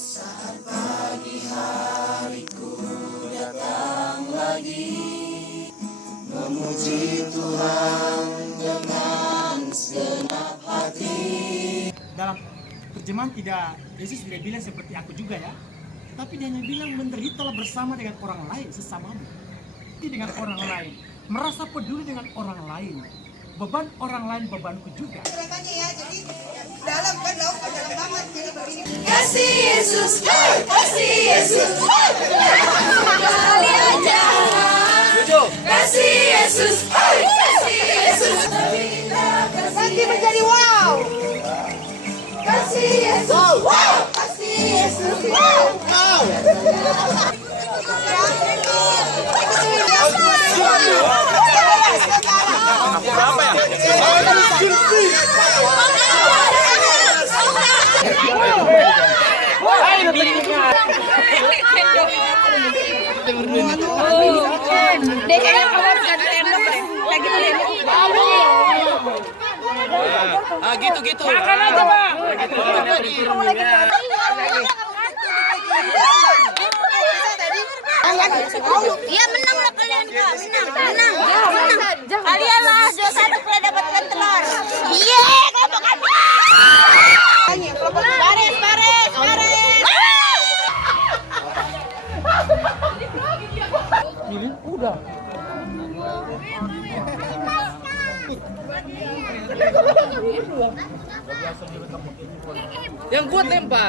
Saat pagi hariku datang lagi, memuji Tuhan dengan segenap hati. Dalam terjemahan Yesus tidak bilang seperti aku juga ya, tapi dia hanya bilang menderitalah bersama dengan orang lain, sesamamu. Dengan orang lain, merasa peduli dengan orang lain. Beban orang lain bebanku juga. Ya, jadi dalam kan dalam banget jadi begini. Kasih Yesus, kasih Yesus, kali aja. Kasih Yesus, kasih Yesus. Nanti menjadi wow. Kasih Yesus, kasih Yesus, gitu. Makan aja, Bang. Iya menang lah kalian kak, menang. Kalian lah 2-1 pernah dapatkan telur. Iya, kelompok kami. Baris. Udah. Yang kuat lempar.